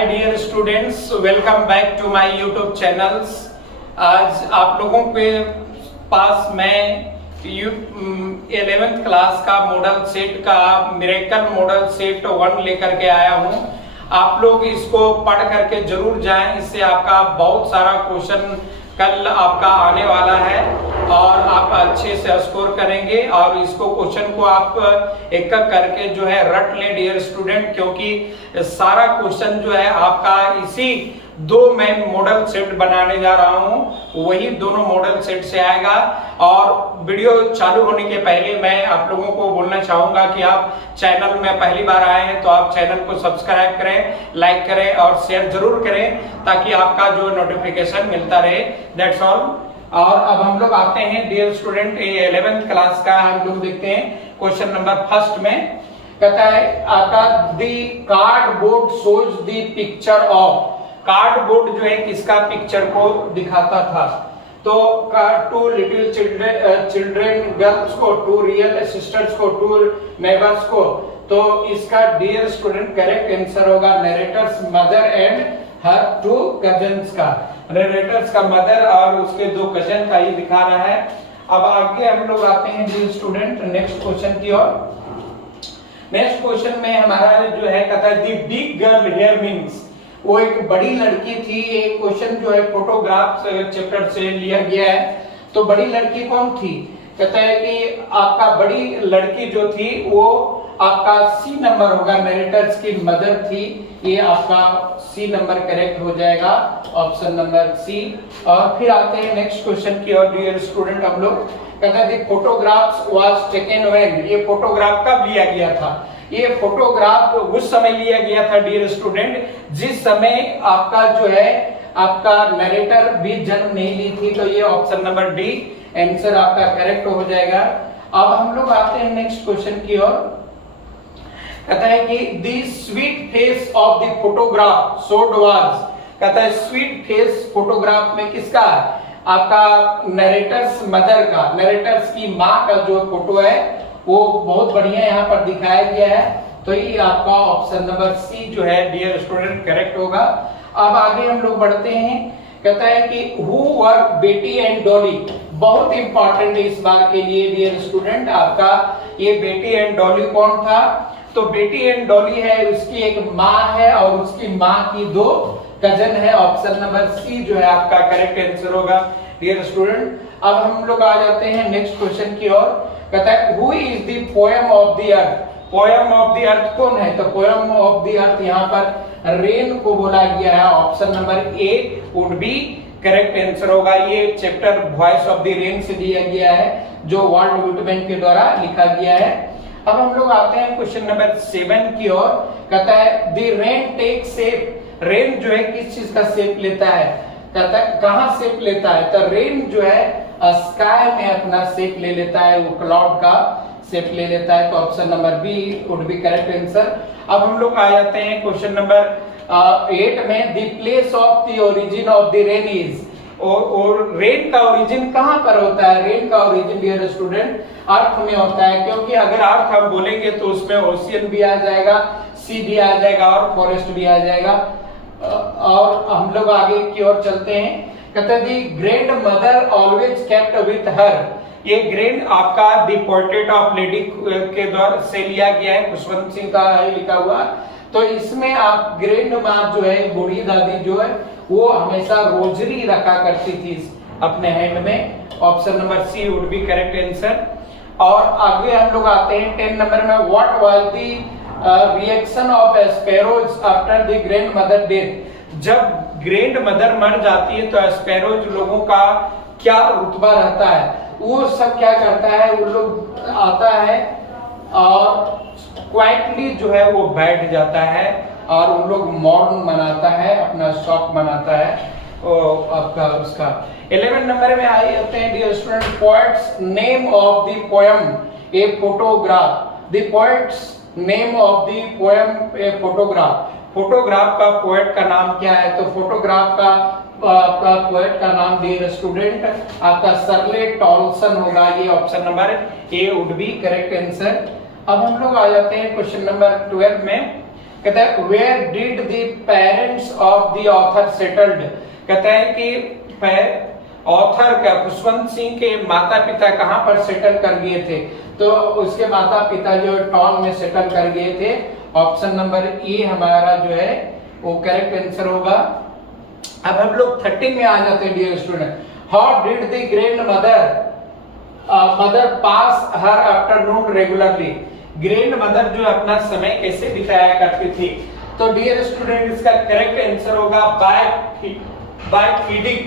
Hi dear students, welcome back to my YouTube channels. आज आप लोगों के पास मैं 11th क्लास का मॉडल सेट का मिरेकल मॉडल सेट 1 लेकर के आया हूं। आप लोग इसको पढ़ करके जरूर जाएं, इससे आपका बहुत सारा क्वेश्चन कल आपका आने वाला है और आप अच्छे से स्कोर करेंगे। और इसको क्वेश्चन को आप एक करके जो है रट लें डियर स्टूडेंट, क्योंकि सारा क्वेश्चन जो है आपका इसी दो मैं मॉडल सेट बनाने जा रहा हूं, वही दोनों मॉडल सेट से आएगा। और वीडियो चालू होने के पहले मैं आप लोगों को बोलना चाहूंगा कि आप चैनल में पहली बार आए हैं तो आप चैनल को सब्सक्राइब करें, लाइक करें और शेयर जरूर करें ताकि आपका जो नोटिफिकेशन मिलता रहे। That's all. और अब हम लोग आते हैं डियर स्टूडेंट 11th क्लास का हम लोग देखते हैं क्वेश्चन नंबर फर्स्ट में। कहता है आपका the cardboard shows the picture of. Cardboard जो है किसका पिक्चर को दिखाता था? तो टू लिटिल चिल्ड्रेन गर्ल्स को, टू रियल सिस्टर्स को, टू नेबर्स को। तो इसका डियर स्टूडेंट करेक्ट आंसर होगा narrator's mother and her two cousins का। नरेटर्स का मदर और उसके दो कजन का ही दिखा रहा है। अब आगे हम लोग आते हैं डियर स्टूडेंट नेक्स्ट क्वेश्चन की ओर। नेक्स्ट क्वेश्चन में हमारा जो है कहता है the big girl here means. वो एक बड़ी लड़की थी। एक क्वेश्चन जो है फोटोग्राफ चैप्टर से लिया गया है। तो बड़ी लड़की कौन थी? कहता है कि आपका बड़ी लड़की जो थी वो आपका सी नंबर होगा, नरेटर्स की मदर थी। ये आपका सी नंबर करेक्ट हो जाएगा, ऑप्शन नंबर सी। और फिर आते हैं नेक्स्ट क्वेश्चन की और डियर स्टूडेंट हम लोग कहता है फोटोग्राफ्स वाज टेकन व्हेन। ये फोटोग्राफ कब लिया गया था? ये फोटोग्राफ उस समय लिया गया था डियर स्टूडेंट जिस समय आपका जो है आपका नरेटर भी जन्म नहीं ली थी। तो ये ऑप्शन नंबर डी आंसर आपका करेक्ट हो जाएगा। अब हम लोग आते हैं नेक्स्ट क्वेश्चन की ओर। कहता है कि the sweet face of the photograph showed was. कहता है स्वीट फेस फोटोग्राफ में किसका? आपका नरेटर्स मदर का, नरेटर्स की माँ का जो फोटो है वो बहुत बढ़िया यहाँ पर दिखाया गया है। तो ये आपका ऑप्शन नंबर सी जो है डियर स्टूडेंट करेक्ट होगा। अब आगे हम लोग बढ़ते हैं। कहता है कि हु वर बेटी एंड डॉली। बहुत इंपॉर्टेंट है इस बार के लिए डियर स्टूडेंट आपका ये बेटी एंड डॉली कौन था? तो बेटी एंड डॉली है, उसकी एक माँ है और उसकी माँ की दो कजन है। ऑप्शन नंबर सी जो है आपका करेक्ट आंसर होगा डियर स्टूडेंट। अब हम लोग आ जाते हैं नेक्स्ट क्वेश्चन की ओर। कहता है who is the poem of the earth. Poem of the अर्थ कौन है? तो पोएम ऑफ द अर्थ यहाँ पर रेन को बोला गया है। Option number A would be correct answer होगा। ये chapter voice of the rain से दिया गया है जो वर्ल्ड विटमैन के द्वारा लिखा गया है। अब हम लोग आते हैं क्वेश्चन नंबर 7 की ओर। कहता है the rain take shape. Rain जो है किस चीज का शेप लेता है? कहता है कहाँ शेप लेता है? तो रेन जो है स्काई में अपना शेप ले लेता है, वो क्लाउड का शेप ले लेता है। तो option number B would be correct answer. अब हम लोग आ जाते हैं क्वेश्चन नंबर 8 में the place of the origin of the rain is. और रेन का ओरिजिन कहाँ पर होता है? रेन का ओरिजिन डियर स्टूडेंट अर्थ में होता है, क्योंकि अगर अर्थ हम बोलेंगे तो उसमें ओशियन भी आ जाएगा, सी भी आ जाएगा और फॉरेस्ट भी आ जाएगा। और हम लोग आगे की ओर चलते हैं। कहते हैं the grandmother always kept with her. ये ग्रैंड आपका दी पोर्ट्रेट ऑफ लेडी के द्वारा से लिया गया है, खुशवंत सिंह का है लिखा हुआ। तो इसमें आप ग्रैंड माँ जो है, बूढ़ी दादी जो है वो हमेशा रोजरी रखा करती थी अपने हैंड में। Option number C would be correct answer. और आगे हम लोग आते हैं 10 नंबर में what was the reaction of sparrows after the grandmother death. जब ग्रैंड मदर मर जाती है तो स्पैरोज लोगों का क्या रुतबा रहता है? वो सब क्या करता है, वो लोग आता है और क्वाइटली जो है वो बैठ जाता है और उन लोग मौन मनाता है, अपना शौक मनाता है आपका उसका। 11 नंबर में आए होते हैं dear student poet's name of the poem a photograph. The poet's name of the poem a photograph. Photograph का पोएट का नाम क्या है? तो फोटोग्राफ का पोएट का नाम डियर स्टूडेंट आपका शर्ले टॉलसन होगा। ये option number A would be correct answer. अब हम लोग आ जाते हैं क्वेश्चन नंबर 12 में। कहता है where did the parents of the author settled, कहता है कि ऑथर का खुशवंत सिंह के माता पिता कहां पर सेटल कर गए थे, तो उसके माता पिता जो टाउन में सेटल कर गए थे। ऑप्शन नंबर ए हमारा जो है वो करेक्ट आंसर होगा। अब हम लोग 13 में आ जाते हैं dear student. How did the grandmother pass her afternoon regularly, grandmother जो अपना समय कैसे बिताया करती थी, तो डियर स्टूडेंट इसका करेक्ट आंसर होगा बाय फीडिंग।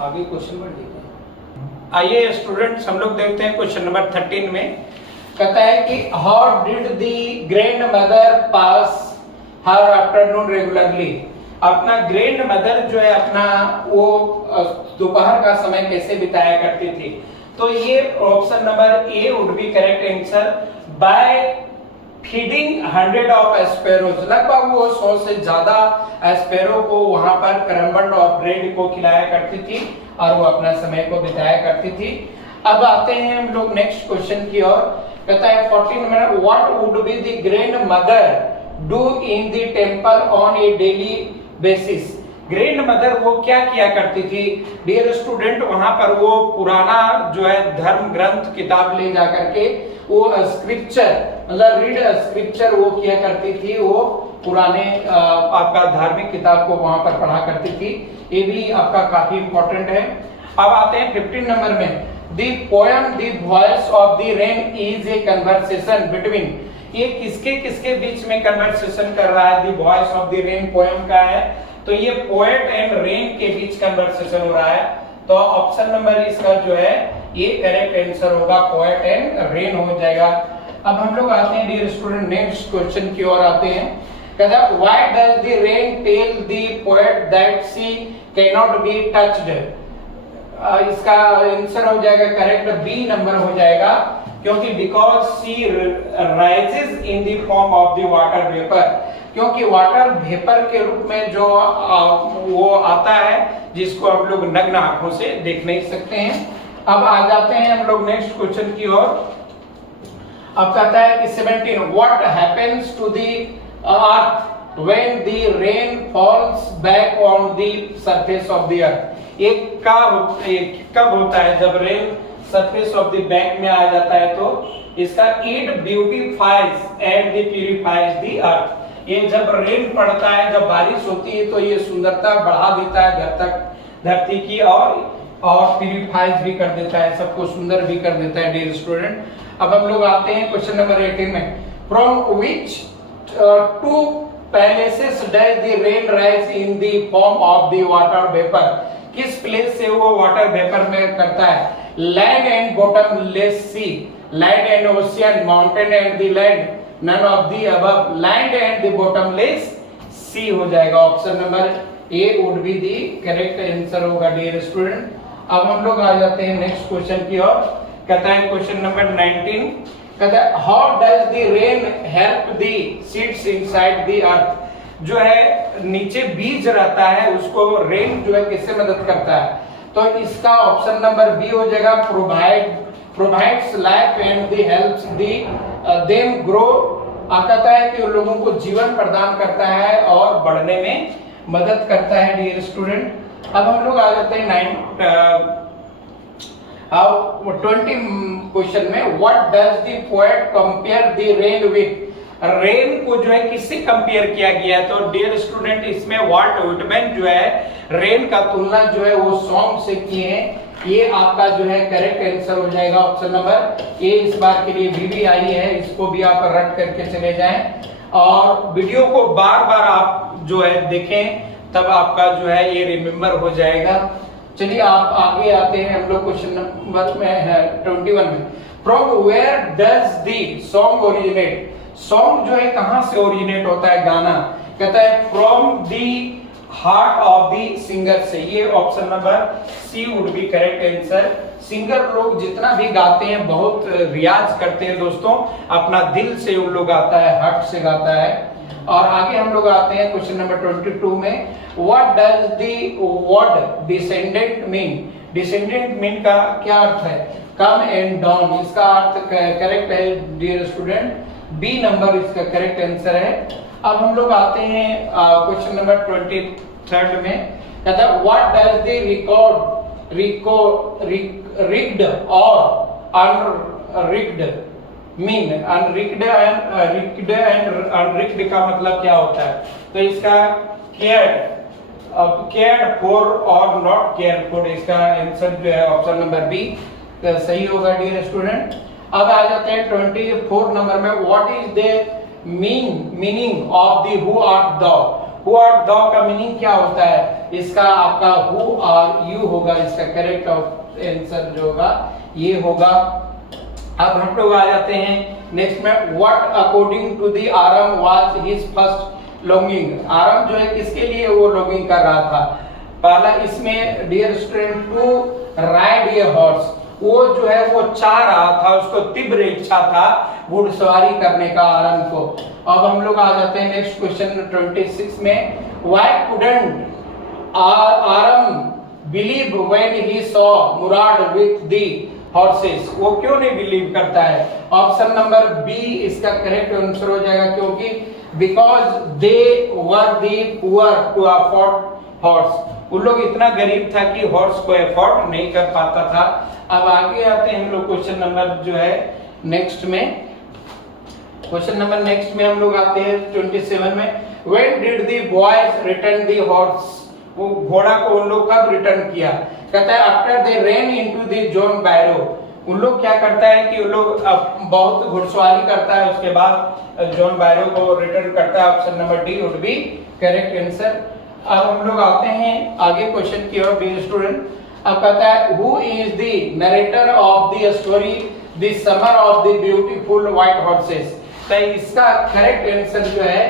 आगे क्वेश्चन नंबर देखते हैं। आइए स्टूडेंट्स हम लोग देखते हैं क्वेश्चन नंबर 13 में। कहता है कि how did the grandmother pass her afternoon regularly, अपना ग्रैंड मदर जो है अपना वो दोपहर का समय कैसे बिताया करती थी, तो ये option number A would be correct answer by feeding 100 of एस्पेरोज, लगभग वो 100 से ज्यादा एस्पेरो को वहां पर क्रम्बल और ब्रेड को खिलाया करती थी और वो अपना समय को बिताया करती थी। अब आते हैं हम लोग नेक्स्ट क्वेश्चन की ओर। कहता है 14 में what would be the grand mother do in the temple on A daily basis, grand mother वो क्या किया करती थी डियर स्टूडेंट, वहां पर वो पुराना जो है धर्म ग्रंथ किताब ले जा करके वो स्क्रिप्चर मतलब रीड स्क्रिप्चर वो किया करती थी, वो पुराने आपका धार्मिक किताब को वहां पर पढ़ा करती थी। ये भी आपका काफी इंपॉर्टेंट है। अब आते हैं 15 नंबर में। The poem the voice of the rain is a conversation between, ये किसके किसके बीच में कन्वर्सेशन कर रहा है, the voice of the rain poem का है, तो ये पोएट एंड रेन के बीच कन्वर्सेशन हो रहा है, तो ऑप्शन नंबर इसका जो है ये करेक्ट आंसर होगा, पोएट एंड रेन हो जाएगा। अब हम लोग आते हैं डियर स्टूडेंट नेक्स्ट क्वेश्चन की ओर आते हैं। कहता है why does the rain tell the poet that sea can not be touched, इसका आंसर हो जाएगा करेक्ट बी नंबर हो जाएगा, क्योंकि because sea rises in the form of the water vapour, क्योंकि वाटर वेपर के रूप में जो वो आता है जिसको हम लोग नग्न आंखों से देख नहीं सकते हैं। अब आ जाते हैं हम लोग नेक्स्ट क्वेश्चन की ओर। अब कहता है कि 17 what happens to the earth when the rain falls back on the surface of the earth, एक कब होता है जब rain surface of the bank में आ जाता है, तो इसका it beautifies and the purifies the earth, ये जब रेन पड़ता है जब बारिश होती है तो ये सुंदरता बढ़ा देता है धरती की और प्यूरिफाइज भी कर देता है, सबको सुंदर भी कर देता है डियर स्टूडेंट। अब हम लोग आते हैं क्वेश्चन नंबर 18 में। From which two places does the rain rise in the form of the water vapour, किस प्लेस से वो वाटर वेपर में करता है, land and bottomless sea, land and ocean, mountain and the land, none of the above, land and the bottomless sea हो जाएगा। Option number A would be the correct answer होगा dear student. अब हम लोग आ जाते हैं नेक्स्ट क्वेश्चन की ओर। कहता है क्वेश्चन नंबर 19, कहता है how does the rain help the seeds inside the earth, जो है नीचे बीज रहता है उसको रेन जो है किससे मदद करता है, तो इसका ऑप्शन नंबर बी हो जाएगा provides life and the helps them grow, कहता है कि उन लोगों को जीवन प्रदान करता है और बढ़ने में मदद करता है डियर स्टूडेंट। अब हम लोग आ जाते हैं 20 क्वेश्चन में। What does the poet compare the rain with, rain को जो है किससे कंपेयर किया गया, तो डियर स्टूडेंट इसमें वॉल्ट व्हिटमैन जो है रेन का तुलना जो है वो सॉन्ग से किए हैं, ये आपका जो है करेक्ट आंसर हो जाएगा। ऑप्शन नंबर ए इस बार के लिए भी आई है, इसको भी आप रट करके चले जाएं और वीडियो को बार बार आप जो है देखें, तब आपका जो है ये रिमेम्बर हो जाएगा। चलिए आप आगे आते हैं, हम लोग क्वेश्चन नंबर में है 21 में। From where does the song originate, song जो है कहां से ओरिजिनेट होता है गाना, कहता है from the heart of the singer से, ये option number C would be correct answer. Singer लोग जितना भी गाते हैं बहुत रियाज करते हैं दोस्तों, अपना दिल से उन लोग गाता है, हार्ट से गाता है। और आगे हम लोग आते हैं क्वेश्चन नंबर 22 में, what does the word descendant mean? Descendant mean का क्या अर्थ है? कम एंड डाउन, इसका अर्थ करेक्ट है डियर स्टूडेंट, बी नंबर इसका करेक्ट आंसर है। अब हम लोग आते हैं क्वेश्चन नंबर 23 में, कहता है व्हाट डज द रिग्ड और अनरिग्ड मीन? अनरिग्ड एंड अनरिग्ड का मतलब क्या होता है? तो इसका केयर्ड फॉर और नॉट केयर्ड फॉर, इसका आंसर जो है ऑप्शन नंबर बी सही होगा डियर स्टूडेंट। अब आ जाते हैं 24 नंबर में, what is the meaning of the who art दौ? हु आर्ट दौ का मीनिंग क्या होता है? इसका आपका हु आर यू होगा, इसका करेक्ट आंसर जो होगा ये होगा। अब हम लोग आ जाते हैं नेक्स्ट में, what according to the Aram was his first longing? Aram जो है किसके लिए वो लॉन्गिंग कर रहा था? पहला इसमें dear student, to ride a horse, वो जो है वो चाह रहा था, उसको तीव्र इच्छा था घुड़सवारी करने का आरम को। अब हम लोग आ जाते हैं नेक्स्ट क्वेश्चन 26 में, why couldn't Aram believe when he saw Mourad with the horses? वो क्यों नहीं बिलीव करता है? ऑप्शन नंबर बी इसका करेक्ट आंसर हो जाएगा, क्योंकि because they were the poor to afford horse, उन लोग इतना गरीब था कि हॉर्स को अफोर्ड नहीं कर पाता था। अब आगे आते हैं हम लोग क्वेश्चन नंबर जो है नेक्स्ट में, क्वेश्चन नंबर नेक्स्ट में हम लोग आते हैं 27 में, when did the boys return the horse? वो घोड़ा को उन लोग कब रिटर्न किया? कहता है after they ran into the John Byro. उन लोग क्या करता है कि उन लोग बहुत घुड़सवारी करता है, उसके बाद जॉन बैरो को रिटर्न करता है। Option number D would be correct answer. अब हम लोग आते हैं आगे क्वेश्चन की ओर डियर स्टूडेंट। अब कहता है who is the narrator of the story the summer of the beautiful white horses? तो इसका करेक्ट आंसर जो है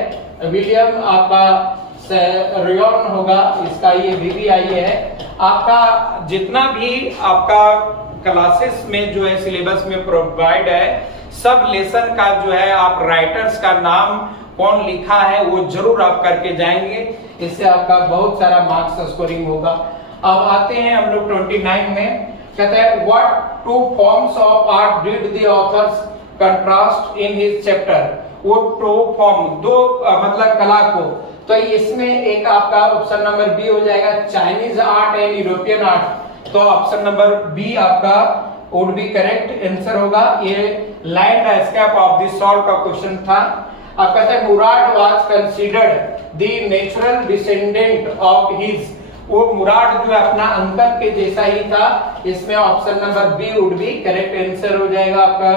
विलियम आपका रियोन होगा, इसका ये VVI है। आपका जितना भी आपका क्लासेस में जो है सिलेबस में प्रोवाइड है, सब लेसन का जो है आप राइटर्स का नाम कौन लिखा है वो जरूर आप करके जाएंगे, इससे आपका बहुत सारा मार्क्स स्कोरिंग होगा। अब आते हैं हम लोग 29 में, कहता है what two forms of art did the author's contrast in his chapter? वो टू फॉर्म दो मतलब कला को, तो इसमें एक आपका ऑप्शन नंबर बी हो जाएगा, Chinese art and European art. तो ऑप्शन नंबर बी आपका वुड बी करेक्ट आंसर होगा। ये लैंडस्केप ऑफ द सॉल का क्वेश्चन था। अब कहते हैं Mourad was considered the natural descendant of his, वो मुराद जो है अपना अंकल के जैसा ही था, इसमें option number B would be correct answer हो जाएगा आपका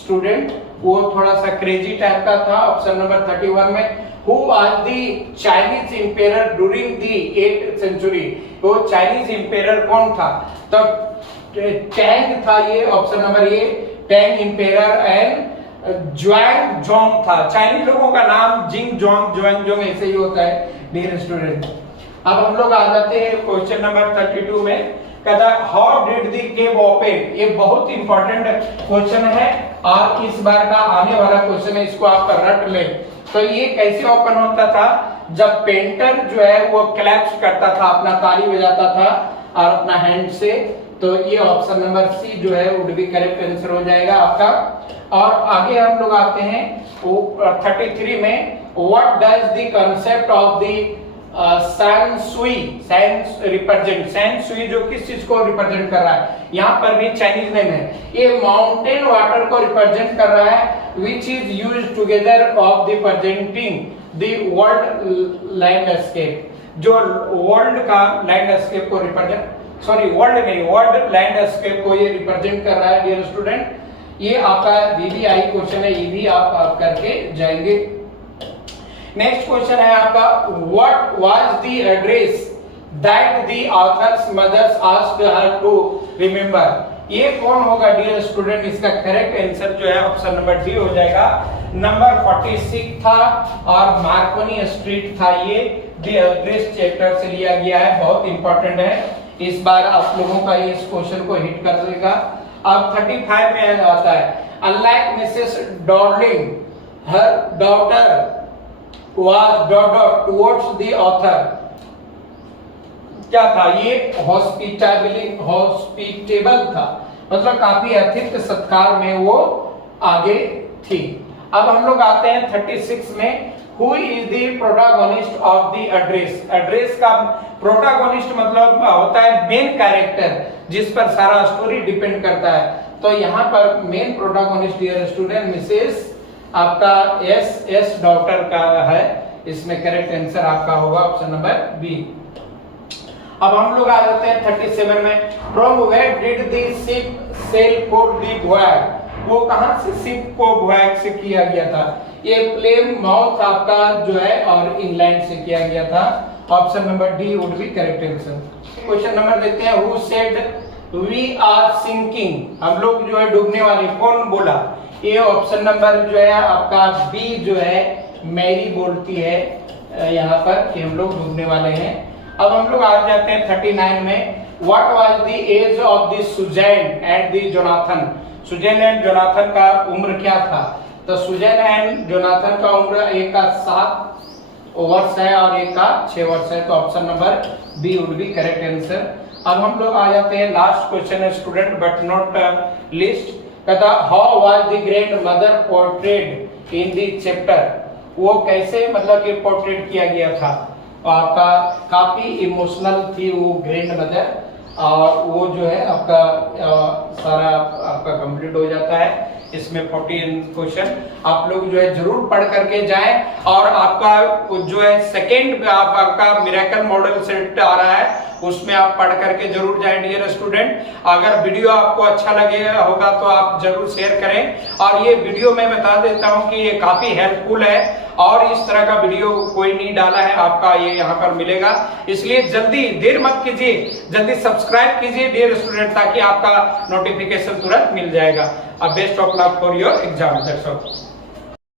स्टूडेंट। वो थोड़ा सा क्रेजी टाइप का था। ऑप्शन नंबर 31 में, Who was the Chinese emperor during the 8th century? वो चाइनीज एम्पेयर कौन था? तो टैंग था ये, option number A Tang emperor and Xuanzong था। चाइनीज लोगों का नाम जिंग जोंग ज्वांग जोंग ऐसे ही होता है डियर स्टूडेंट। अब हम लोग आ जाते हैं क्वेश्चन नंबर 32 में, कहता how did the cave open? ये बहुत इंपॉर्टेंट क्वेश्चन है और इस बार का आने वाला क्वेश्चन है, इसको आप रट ले। तो ये कैसे ओपन होता था? जब पेंटर जो है वो क्लैप्स करता था, अपना ताली बजाता था और अपना हैंड से, तो ये ऑप्शन नंबर सी जो है वुड बी करेक्ट आंसर हो जाएगा आपका। और आगे हम लोग आते हैं 33 में, what does the concept of the shanshui represent? Shanshui जो किस चीज को रिप्रेजेंट कर रहा है? यहाँ पर भी चाइनीज नेम है, ये माउंटेन वाटर को रिप्रेजेंट कर रहा है, which is used together of the presenting the world landscape। जो वर्ल्ड का लैंडस्केप को रिप्रेजेंट, सॉरी वर्ल्ड नहीं, वर्ल्ड लैंडस्केप को ये रिप्रेजेंट कर रहा है डियर स्टूडेंट। ये आपका VVI क्वेश्चन है, ये भी आप करके जाएंगे। नेक्स्ट क्वेश्चन है आपका, what was the address that the author's mother's asked her to remember? ये कौन होगा डियर स्टूडेंट? इसका करेक्ट आंसर जो है ऑप्शन नंबर डी हो जाएगा, नंबर 46 था और मार्कोनी स्ट्रीट था। ये द एड्रेस चैप्टर से लिया गया है, बहुत इंपॉर्टेंट है। इस बार आप लोगों का इस क्वेश्चन को हिट कर देगा। अब 35 में आता है, unlike Mrs Darling her daughter was towards the author. क्या था ये? हॉस्पिटेबल था, मतलब काफी अतिथि सत्कार में वो आगे थी। अब हम लोग आते हैं 36 में, who is the protagonist of the address. Address का प्रोटैगनिस्ट मतलब होता है मेन कैरेक्टर, जिस पर सारा स्टोरी डिपेंड करता है। तो यहाँ पर main protagonist dear student Mrs आपका एस डॉक्टर का है। इसमें करेक्ट आंसर आपका होगा ऑप्शन नंबर बी। अब हम लोग आ जाते हैं 37 में, from where did the ship sail for the voyage. वो कहां से शिप को वॉयज से किया गया था? ये प्लेमाउथ आपका जो है और इंग्लैंड से किया गया था। Option number D would be correct answer. Question number देखते हैं, who said we are sinking. हम लोग जो है डूबने वाले, कौन बोला? ये ऑप्शन नंबर जो है आपका बी जो है मैरी बोलती है यहाँ पर कि हम लोग डूबने वाले हैं। अब हम लोग आ जाते हैं 39 में, what was the age of the Susan and the Jonathan. Susan and Jonathan का उम्र क्या था? तो सुजैन एंड जोनाथन का उम्र एक का 7 वर्ष है और एक का 6 वर्ष है। तो option number B would be correct answer. अब हम लोग आ जाते हैं लास्ट क्वेश्चन है स्टूडेंट बट नॉट लिस्ट। कहता how was the grandmother portrait in the chapter. वो कैसे मतलब कि पोर्ट्रेट किया गया था? आपका काफी इमोशनल थी वो ग्रैंड मदर, और वो जो है आपका सारा आपका कंप्लीट हो जाता है। इसमें 14 क्वेश्चन आप लोग जो है जरूर पढ़ करके जाएं। और आपका जो है सेकेंड आपका मिरेकल मॉडल सेट आ रहा है, उसमें आप पढ़ करके जरूर जाएं डियर स्टूडेंट। अगर वीडियो आपको अच्छा लगे होगा तो आप जरूर शेयर करें। और ये वीडियो मैं बता देता हूं कि ये काफी हेल्पफुल है और इस तरह का वीडियो कोई नहीं डाला है, आपका ये यहाँ पर मिलेगा। इसलिए जल्दी देर मत कीजिए, जल्दी सब्सक्राइब कीजिए डियर स्टूडेंट, ताकि आपका नोटिफिकेशन तुरंत मिल जाएगा। Best of luck for your exam. That's all.